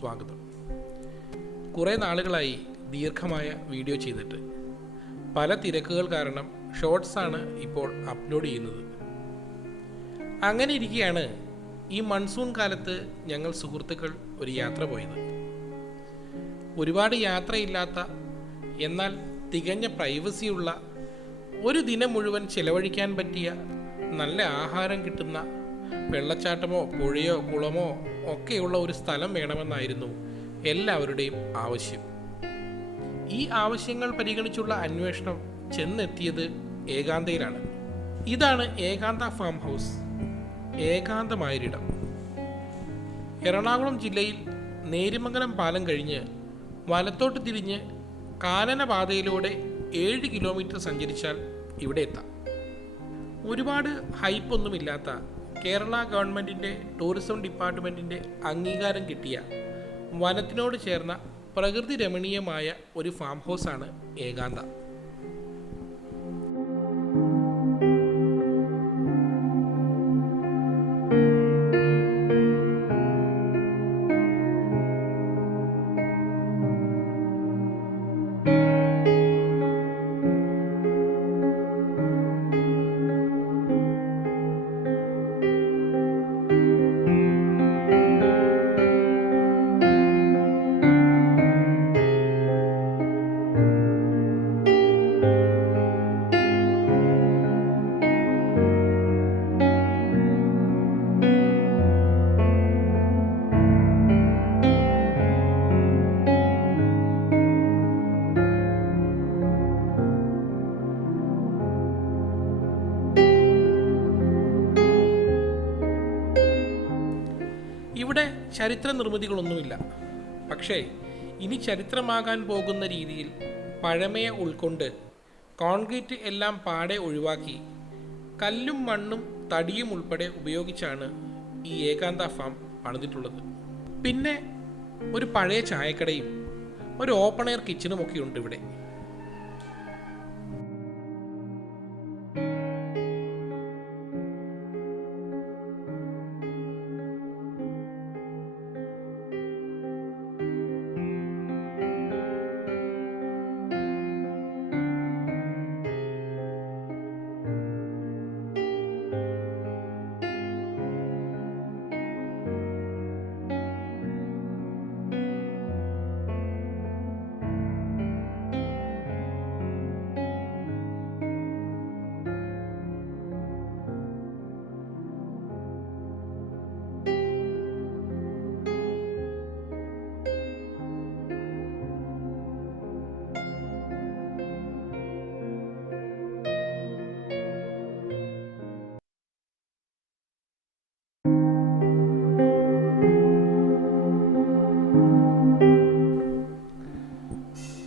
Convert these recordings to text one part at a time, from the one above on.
സ്വാഗതം. കുറേ നാളുകളായി ദീർഘമായ വീഡിയോ ചെയ്തിട്ട് പല തിരക്കുകൾ കാരണം ഷോർട്സാണ് ഇപ്പോൾ അപ്ലോഡ് ചെയ്യുന്നത്. അങ്ങനെ ഇരിക്കുകയാണ് ഈ മൺസൂൺ കാലത്ത് ഞങ്ങൾ സുഹൃത്തുക്കൾ ഒരു യാത്ര പോയത്. ഒരുപാട് യാത്രയില്ലാത്ത എന്നാൽ തികഞ്ഞ പ്രൈവസിയുള്ള ഒരു ദിനം മുഴുവൻ ചിലവഴിക്കാൻ പറ്റിയ നല്ല ആഹാരം കിട്ടുന്ന വെള്ളച്ചാട്ടമോ പുഴയോ കുളമോ ഒക്കെയുള്ള ഒരു സ്ഥലം വേണമെന്നായിരുന്നു എല്ലാവരുടെയും ആവശ്യം. ഈ ആവശ്യങ്ങൾ പരിഗണിച്ചുള്ള അന്വേഷണം ചെന്നെത്തിയത് ഏകാന്തയിലാണ്. ഇതാണ് ഏകാന്ത ഫാം ഹൗസ്, ഏകാന്തമായൊരിടം. എറണാകുളം ജില്ലയിൽ നേര്യമംഗലം പാലം കഴിഞ്ഞ് വലത്തോട്ട് തിരിഞ്ഞ് കാനനപാതയിലൂടെ 7 കിലോമീറ്റർ സഞ്ചരിച്ചാൽ ഇവിടെ എത്താം. ഒരുപാട് ഹൈപ്പൊന്നുമില്ലാത്ത കേരള ഗവൺമെൻറ്റിൻ്റെ ടൂറിസം ഡിപ്പാർട്ട്മെൻറ്റിൻ്റെ അംഗീകാരം കിട്ടിയ വനത്തിനോട് ചേർന്ന പ്രകൃതി രമണീയമായ ഒരു ഫാം ഹൗസാണ് ഏകാന്ത. ഇവിടെ ചരിത്ര നിർമ്മിതികളൊന്നുമില്ല. പക്ഷേ ഇനി ചരിത്രമാകാൻ പോകുന്ന രീതിയിൽ പഴമയെ ഉൾക്കൊണ്ട് കോൺക്രീറ്റ് എല്ലാം പാടെ ഒഴിവാക്കി കല്ലും മണ്ണും തടിയും ഉൾപ്പെടെ ഉപയോഗിച്ചാണ് ഈ ഏകാന്ത ഫാം പണിതിട്ടുള്ളത്. പിന്നെ ഒരു പഴയ ചായക്കടയും ഒരു ഓപ്പൺ എയർ കിച്ചണും ഒക്കെ ഉണ്ട് ഇവിടെ.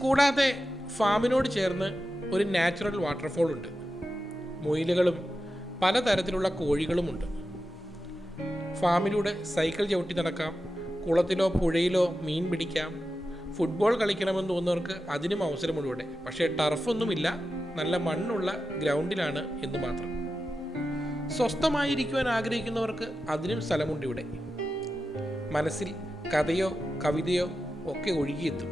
കൂടാതെ ഫാമിനോട് ചേർന്ന് ഒരു നാച്ചുറൽ വാട്ടർഫോൾ ഉണ്ട്. മുയലുകളും പലതരത്തിലുള്ള കോഴികളുമുണ്ട്. ഫാമിലൂടെ സൈക്കിൾ ചവിട്ടി നടക്കാം, കുളത്തിലോ പുഴയിലോ മീൻ പിടിക്കാം, ഫുട്ബോൾ കളിക്കണമെന്ന് തോന്നുന്നവർക്ക് അതിനും അവസരമുണ്ട് ഇവിടെ. പക്ഷേ ടർഫൊന്നുമില്ല, നല്ല മണ്ണുള്ള ഗ്രൗണ്ടിലാണ് എന്ന് മാത്രം. സ്വസ്ഥമായിരിക്കുവാൻ ആഗ്രഹിക്കുന്നവർക്ക് അതിനും സ്ഥലമുണ്ട് ഇവിടെ. മനസ്സിൽ കഥയോ കവിതയോ ഒക്കെ ഒഴുകിയെത്തും.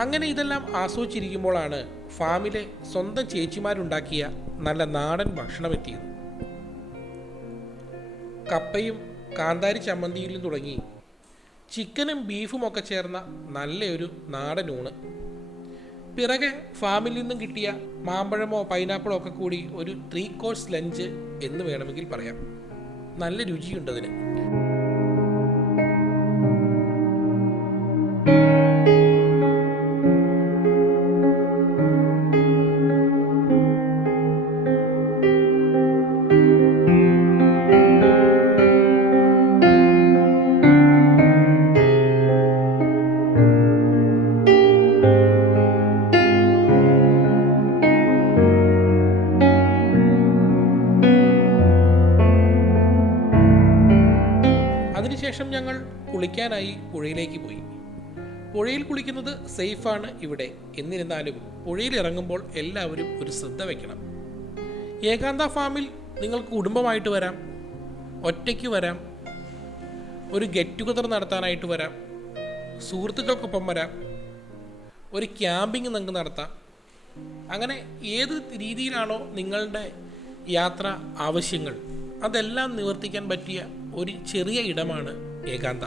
അങ്ങനെ ഇതെല്ലാം ആസ്വദിച്ചിരിക്കുമ്പോഴാണ് ഫാമിലെ സ്വന്തം ചേച്ചിമാരുണ്ടാക്കിയ നല്ല നാടൻ ഭക്ഷണം എത്തിയത്. കപ്പയും കാന്താരി ചമ്മന്തിയിലും തുടങ്ങി ചിക്കനും ബീഫും ഒക്കെ ചേർന്ന നല്ലൊരു നാടൻ ഊണ്. പിറകെ ഫാമിൽ നിന്നും കിട്ടിയ മാമ്പഴമോ പൈനാപ്പിളോ ഒക്കെ കൂടി ഒരു 3 കോഴ്സ് ലഞ്ച് എന്ന് വേണമെങ്കിൽ പറയാം. നല്ല രുചിയുണ്ടതിന്. അതിനുശേഷം ഞങ്ങൾ കുളിക്കാനായി പുഴയിലേക്ക് പോയി. പുഴയിൽ കുളിക്കുന്നത് സേഫാണ് ഇവിടെ. എന്നിരുന്നാലും പുഴയിൽ ഇറങ്ങുമ്പോൾ എല്ലാവരും ഒരു ശ്രദ്ധ വയ്ക്കണം. ഏകാന്ത ഫാമിൽ നിങ്ങൾക്ക് കുടുംബമായിട്ട് വരാം, ഒറ്റയ്ക്ക് വരാം, ഒരു ഗെറ്റ് ടുഗദർ നടത്താനായിട്ട് വരാം, സുഹൃത്തുക്കൾക്കൊപ്പം വരാം, ഒരു ക്യാമ്പിംഗ് നിങ്ങൾക്ക് നടത്താം. അങ്ങനെ ഏത് രീതിയിലാണോ നിങ്ങളുടെ യാത്ര ആവശ്യങ്ങൾ അതെല്ലാം നിവർത്തിക്കാൻ പറ്റിയ ഒരു ചെറിയ ഇടമാണ് ഏകാന്ത.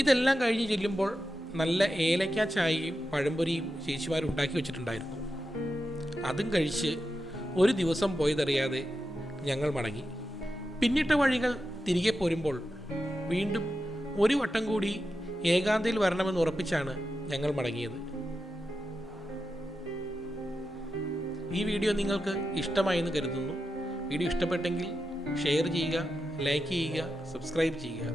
ഇതെല്ലാം കഴിഞ്ഞ് ചെല്ലുമ്പോൾ നല്ല ഏലക്ക ചായയും പഴംപൊരിയും ചേച്ചിമാരുണ്ടാക്കി വെച്ചിട്ടുണ്ടായിരുന്നു. അതും കഴിച്ച് ഒരു ദിവസം പോയതറിയാതെ ഞങ്ങൾ മടങ്ങി. പിന്നിട്ട വഴികൾ തിരികെ പോരുമ്പോൾ വീണ്ടും ഒരു വട്ടം കൂടി ഏകാന്തയിൽ വരണമെന്ന് ഉറപ്പിച്ചാണ് ഞങ്ങൾ മടങ്ങിയത്. ഈ വീഡിയോ നിങ്ങൾക്ക് ഇഷ്ടമായെന്ന് കരുതുന്നു. വീഡിയോ ഇഷ്ടപ്പെട്ടെങ്കിൽ ഷെയർ ചെയ്യുക, ലൈക്ക് ചെയ്യുക, സബ്സ്ക്രൈബ് ചെയ്യുക.